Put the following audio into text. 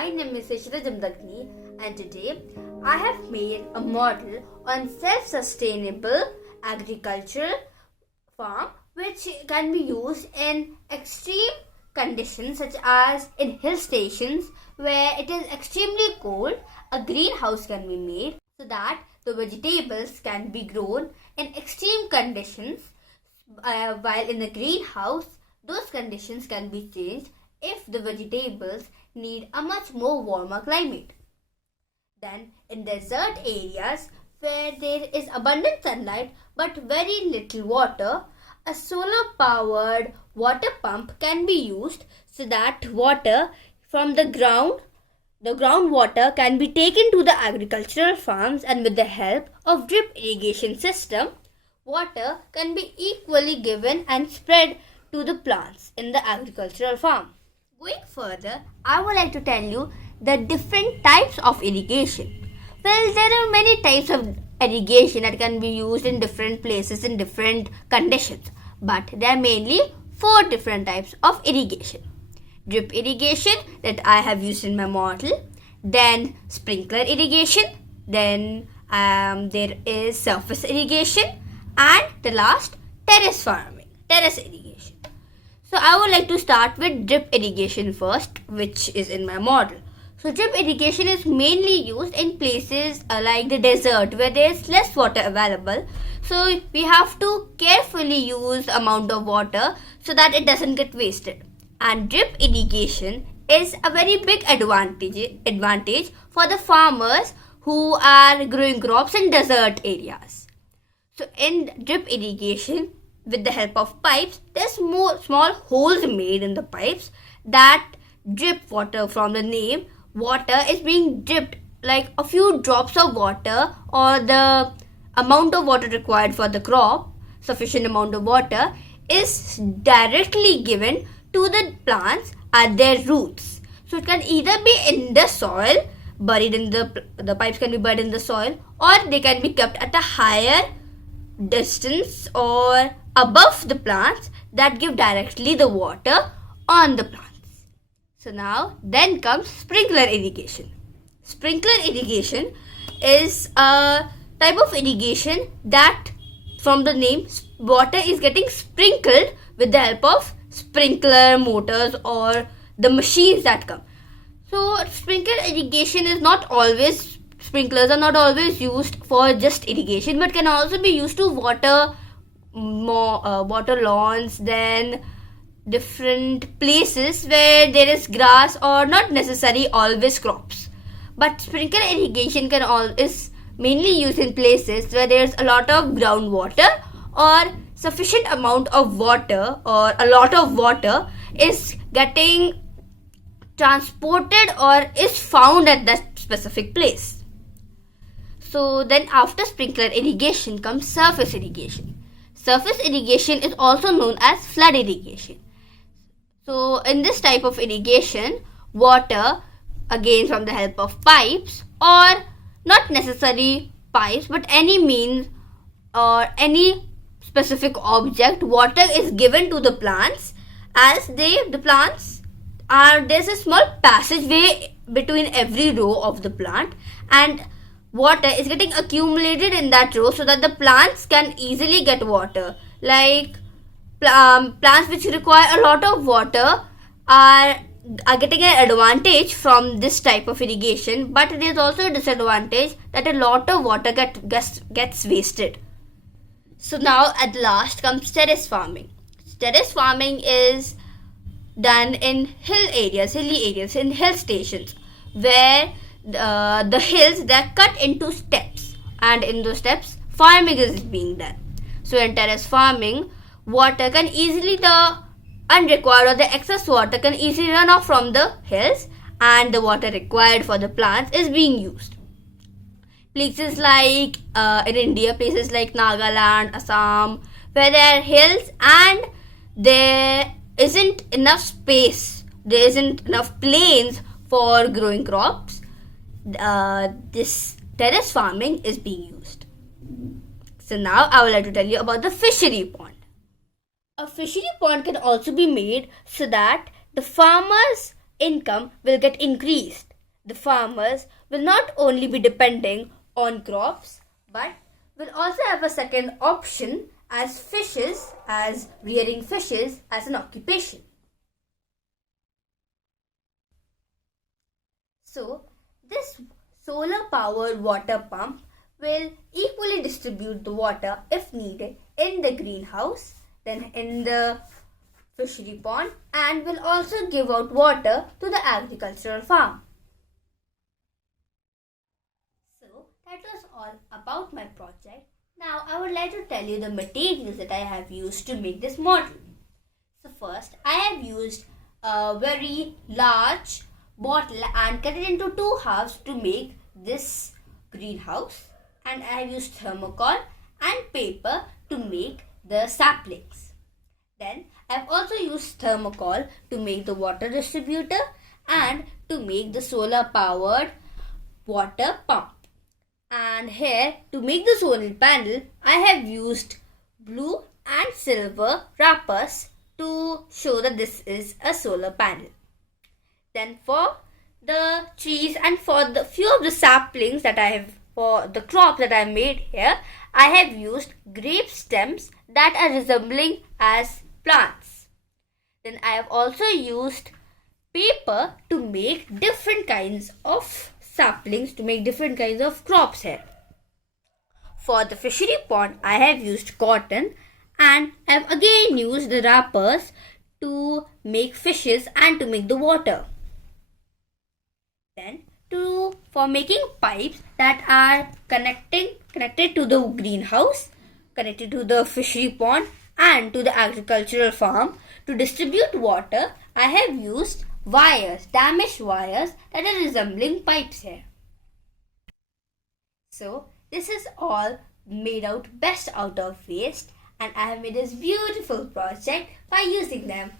My name is Sesheta Jamdagni and today I have made a model on self-sustainable agricultural farm which can be used in extreme conditions such as in hill stations where it is extremely cold. A greenhouse can be made so that the vegetables can be grown in extreme conditions, while in the greenhouse those conditions can be changed if the vegetables need a much more warmer climate. Then in desert areas where there is abundant sunlight but very little water, a solar powered water pump can be used so that water from the groundwater can be taken to the agricultural farms, and with the help of drip irrigation system, water can be equally given and spread to the plants in the agricultural farm. Going further, I would like to tell you the different types of irrigation. Well, there are many types of irrigation that can be used in different places in different conditions, but there are mainly 4 different types of irrigation. Drip irrigation that I have used in my model, then sprinkler irrigation, then there is surface irrigation, and the last terrace irrigation. So I would like to start with drip irrigation first, which is in my model. So drip irrigation is mainly used in places like the desert where there is less water available. So we have to carefully use amount of water so that it doesn't get wasted. And drip irrigation is a very big advantage for the farmers who are growing crops in desert areas. So in drip irrigation, with the help of pipes, there's more small holes made in the pipes that drip water. From the name, water is being dripped, like a few drops of water or the amount of water required for the crop, sufficient amount of water is directly given to the plants at their roots. So it can either be in the soil, buried in the pipes can be buried in the soil, or they can be kept at a higher distance or above the plants that give directly the water on the plants. So now then comes sprinkler irrigation. Sprinkler irrigation is a type of irrigation that, from the name, water is getting sprinkled with the help of sprinkler motors or the machines that come. So sprinkler irrigation is not always, sprinklers are not always used for just irrigation, but can also be used to water lawns, then different places where there is grass or not necessarily always crops. But sprinkler irrigation is mainly used in places where there is a lot of groundwater or sufficient amount of water or a lot of water is getting transported or is found at that specific place. So then after sprinkler irrigation comes surface irrigation. Surface irrigation is also known as flood irrigation. So in this type of irrigation, water, again from the help of pipes, or not necessarily pipes but any means or any specific object, water is given to the plants as there's a small passageway between every row of the plant, and water is getting accumulated in that row so that the plants can easily get water. Like plants which require a lot of water are getting an advantage from this type of irrigation, but it is also a disadvantage that a lot of water gets wasted. So now at last comes terrace farming. Terrace farming is done in hilly areas, in hill stations, where the hills, they are cut into steps, and in those steps farming is being done. So in terrace farming, water can easily, the unrequired or the excess water can easily run off from the hills, and the water required for the plants is being used. Places like in India, places like Nagaland, Assam, where there are hills and there isn't enough space, there isn't enough plains for growing crops, this terrace farming is being used. So now I would like to tell you about the fishery pond. A fishery pond can also be made so that the farmer's income will get increased. the farmers will not only be depending on crops but will also have a second option as fishes, as rearing fishes as an occupation. So, this solar powered water pump will equally distribute the water if needed in the greenhouse, then in the fishery pond, and will also give out water to the agricultural farm. So, that was all about my project. Now, I would like to tell you the materials that I have used to make this model. So, first, I have used a very large bottle and cut it into two halves to make this greenhouse, and I have used thermocol and paper to make the saplings. Then I have also used thermocol to make the water distributor and to make the solar powered water pump. And here to make the solar panel I have used blue and silver wrappers to show that this is a solar panel. Then for the trees and for the few of the saplings that I have, for the crop that I made here, I have used grape stems that are resembling as plants. Then I have also used paper to make different kinds of saplings, to make different kinds of crops here. For the fishery pond, I have used cotton and I have again used the wrappers to make fishes and to make the water. Then for making pipes that are connected to the greenhouse, connected to the fishery pond and to the agricultural farm to distribute water, I have used wires, damaged wires that are resembling pipes here. So this is all made out best out of waste, and I have made this beautiful project by using them.